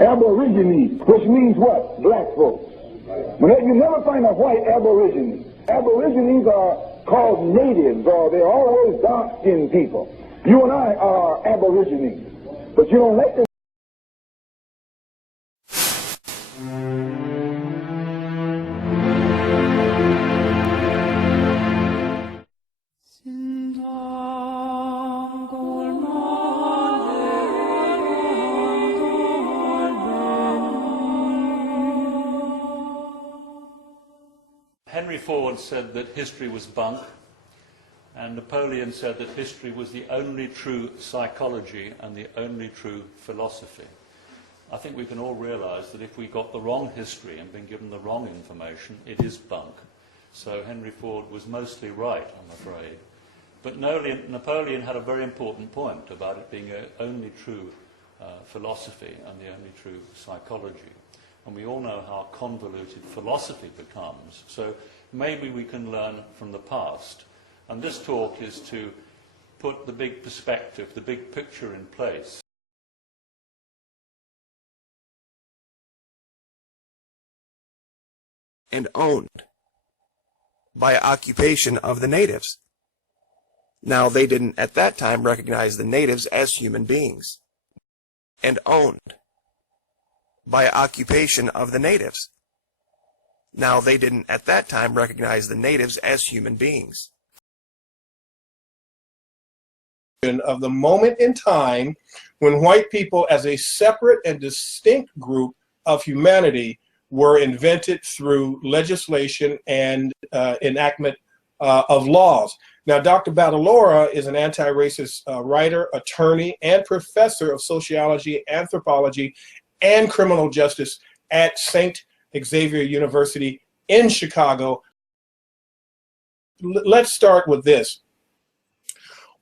Aborigines, which means what? Black folks. But you never find a white aborigine. Aborigines are called natives, or they're always dark-skinned people. You and I are aborigines, but you don't let them. Henry Ford said that history was bunk, and Napoleon said that history was the only true psychology and the only true philosophy. I think we can all realize that if we got the wrong history and been given the wrong information, it is bunk. So Henry Ford was mostly right, I'm afraid. But Napoleon had a very important point about it being the only true philosophy and the only true psychology. And we all know how convoluted philosophy becomes. So maybe we can learn from the past. And this talk is to put the big perspective, the big picture in place. And owned by occupation of the natives. Now, they didn't at that time recognize the natives as human beings. And owned by occupation of the natives. Now, they didn't at that time recognize the natives as human beings. Of the moment in time when white people as a separate and distinct group of humanity were invented through legislation and enactment of laws. Now, Dr. Battalora is an anti-racist writer, attorney, and professor of sociology, anthropology, and criminal justice at St. Xavier University in Chicago. Let's start with this.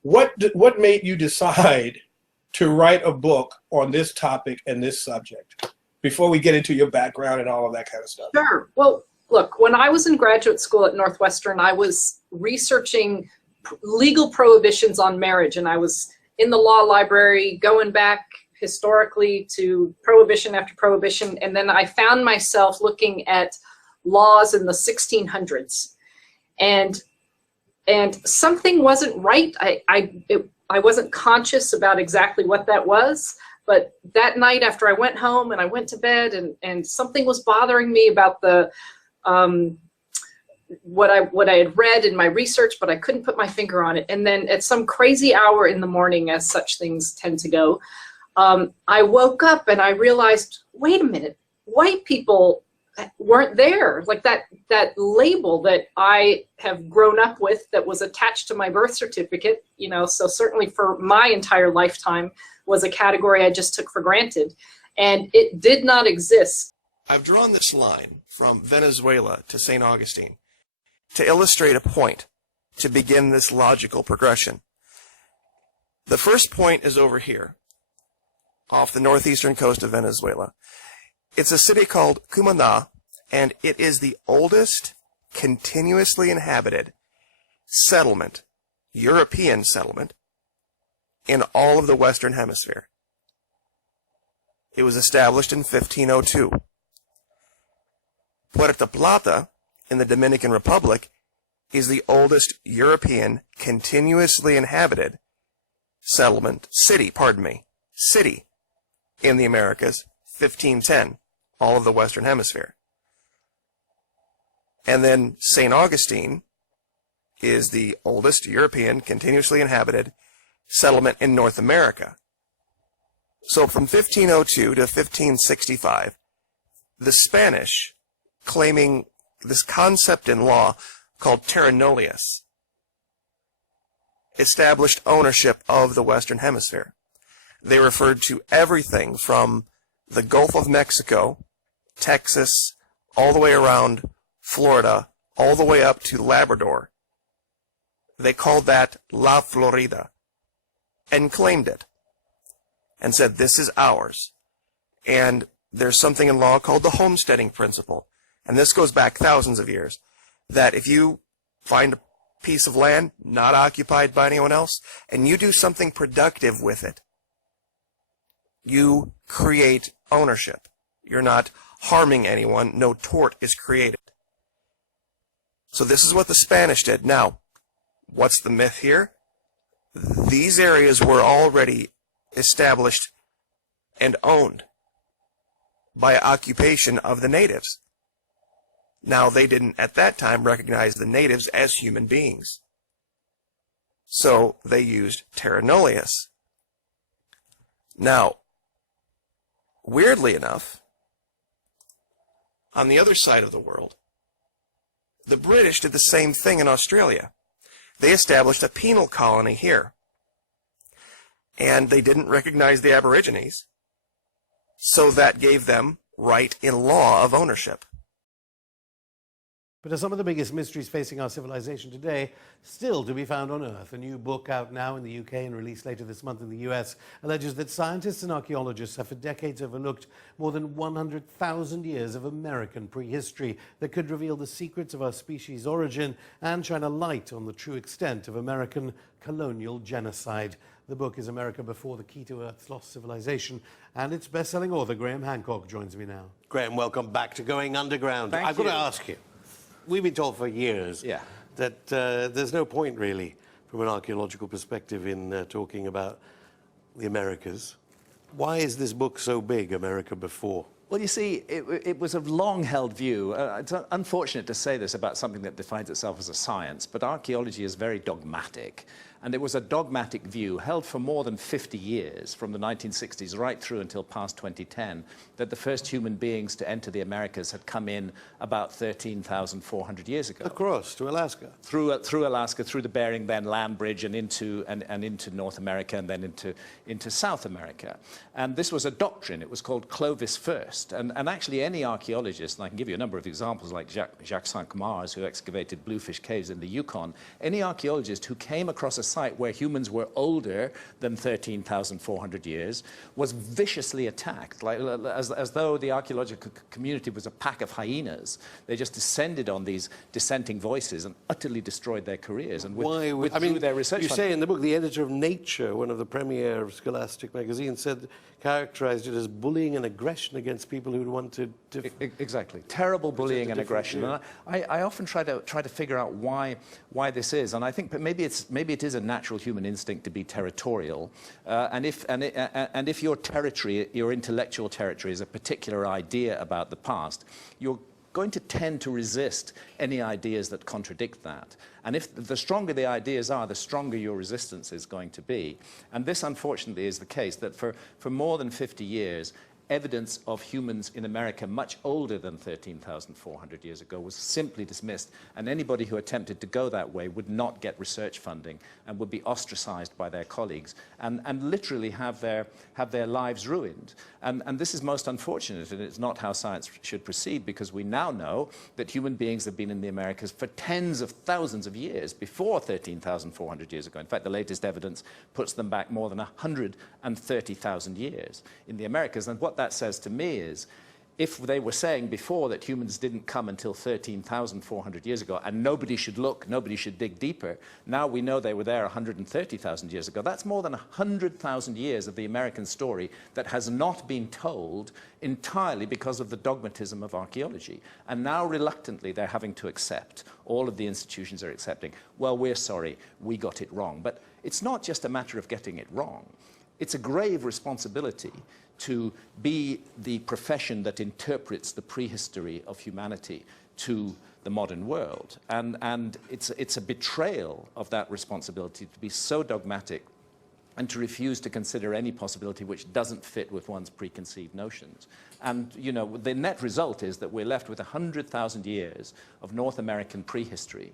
What made you decide to write a book on this topic and this subject before we get into your background and all of that kind of stuff? Sure. Well, look, when I was in graduate school at Northwestern, I was researching legal prohibitions on marriage, and I was in the law library going back historically to prohibition after prohibition, and then I found myself looking at laws in the 1600s, and something wasn't right. I wasn't conscious about exactly what that was, but that night after I went home and I went to bed, and something was bothering me about the what I had read in my research, but I couldn't put my finger on it. And then at some crazy hour in the morning, as such things tend to go, I woke up and I realized, wait a minute, white people weren't there. Like that label that I have grown up with that was attached to my birth certificate, you know, so certainly for my entire lifetime was a category I just took for granted. And it did not exist. I've drawn this line from Venezuela to St. Augustine to illustrate a point, to begin this logical progression. The first point is over here, off the northeastern coast of Venezuela. It's a city called Cumaná, and it is the oldest continuously inhabited settlement, European settlement, in all of the Western Hemisphere. It was established in 1502. Puerto Plata, in the Dominican Republic, is the oldest European continuously inhabited settlement, city in the Americas, 1510, all of the Western Hemisphere. And then St. Augustine is the oldest European continuously inhabited settlement in North America. So from 1502 to 1565, the Spanish, claiming this concept in law called terra nullius, established ownership of the Western Hemisphere. They referred to everything from the Gulf of Mexico, Texas, all the way around Florida, all the way up to Labrador. They called that La Florida and claimed it and said, this is ours. And there's something in law called the homesteading principle. And this goes back thousands of years, that if you find a piece of land not occupied by anyone else, and you do something productive with it, you create ownership. You're not harming anyone. No tort is created. So this is what the Spanish did. Now, what's the myth here? These areas were already established and owned by occupation of the natives. Now, they didn't at that time recognize the natives as human beings. So they used terra nullius. Now, weirdly enough, on the other side of the world, the British did the same thing in Australia. They established a penal colony here. And they didn't recognize the Aborigines, so that gave them right in law of ownership. But are some of the biggest mysteries facing our civilization today still to be found on Earth? A new book out now in the UK and released later this month in the US alleges that scientists and archaeologists have for decades overlooked more than 100,000 years of American prehistory that could reveal the secrets of our species' origin and shine a light on the true extent of American colonial genocide. The book is America Before the Key to Earth's Lost Civilization, and its best-selling author, Graham Hancock, joins me now. Graham, welcome back to Going Underground. Thank I've got you. to ask you, we've been told for years that there's no point really from an archaeological perspective in talking about the Americas. Why is this book so big, America Before? Well, you see, it was a long-held view. It's unfortunate to say this about something that defines itself as a science, but archaeology is very dogmatic. And it was a dogmatic view held for more than 50 years, from the 1960s right through until past 2010, that the first human beings to enter the Americas had come in about 13,400 years ago. Across to Alaska. Through Alaska, through the Bering then land bridge, and into North America, and then into South America. And this was a doctrine. It was called Clovis first. And actually any archaeologist, and I can give you a number of examples like Jacques Cinq-Mars, who excavated Bluefish Caves in the Yukon, any archaeologist who came across a site where humans were older than 13,400 years was viciously attacked, like, as though the archaeological community was a pack of hyenas. They just descended on these dissenting voices and utterly destroyed their careers and withdrew their research. You say in the book, the editor of Nature, one of the premier Scholastic magazines, characterized it as bullying and aggression against people who wanted to... Exactly. Terrible bullying and aggression. And I often try to figure out why this is. And I think maybe it is a natural human instinct to be territorial. And if your territory, your intellectual territory, is a particular idea about the past, you're going to tend to resist any ideas that contradict that. And if the stronger the ideas are, the stronger your resistance is going to be. And this, unfortunately, is the case, that for more than 50 years, evidence of humans in America much older than 13,400 years ago was simply dismissed, and anybody who attempted to go that way would not get research funding and would be ostracized by their colleagues and literally have their lives ruined. And this is most unfortunate, and it's not how science should proceed, because we now know that human beings have been in the Americas for tens of thousands of years before 13,400 years ago. In fact, the latest evidence puts them back more than 130,000 years in the Americas. And what that says to me is, if they were saying before that humans didn't come until 13,400 years ago and nobody should look, nobody should dig deeper, now we know they were there 130,000 years ago. That's more than 100,000 years of the American story that has not been told entirely because of the dogmatism of archaeology. And now reluctantly they're having to accept, all of the institutions are accepting, well, we're sorry, we got it wrong. But it's not just a matter of getting it wrong. It's a grave responsibility to be the profession that interprets the prehistory of humanity to the modern world. And it's a betrayal of that responsibility to be so dogmatic and to refuse to consider any possibility which doesn't fit with one's preconceived notions. And, you know, the net result is that we're left with 100,000 years of North American prehistory,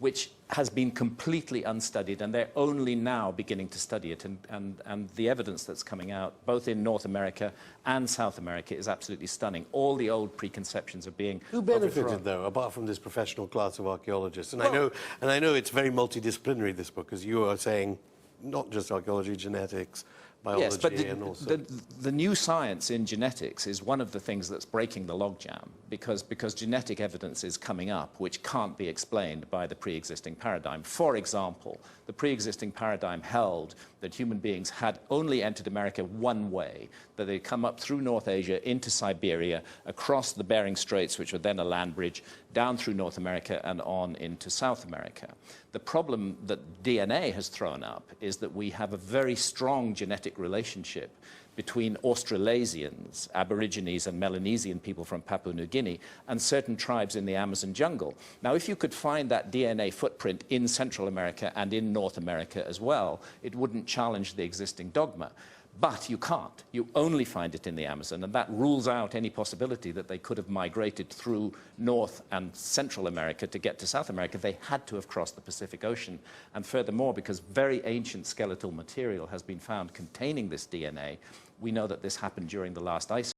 which has been completely unstudied, and they're only now beginning to study it. And the evidence that's coming out, both in North America and South America, is absolutely stunning. All the old preconceptions are being Who benefited, overthrown. though, apart from this professional class of archaeologists? And I know it's very multidisciplinary, this book, as you are saying, not just archaeology, genetics, biology Yes, but and also... the new science in genetics is one of the things that's breaking the logjam, because genetic evidence is coming up which can't be explained by the pre-existing paradigm. For example, the pre-existing paradigm held that human beings had only entered America one way, that they'd come up through North Asia into Siberia, across the Bering Straits, which were then a land bridge, down through North America and on into South America. The problem that DNA has thrown up is that we have a very strong genetic relationship between Australasians, Aborigines and Melanesian people from Papua New Guinea, and certain tribes in the Amazon jungle. Now, if you could find that DNA footprint in Central America and in North America as well, it wouldn't challenge the existing dogma. But you can't. You only find it in the Amazon, and that rules out any possibility that they could have migrated through North and Central America to get to South America. They had to have crossed the Pacific Ocean. And furthermore, because very ancient skeletal material has been found containing this DNA, we know that this happened during the last ice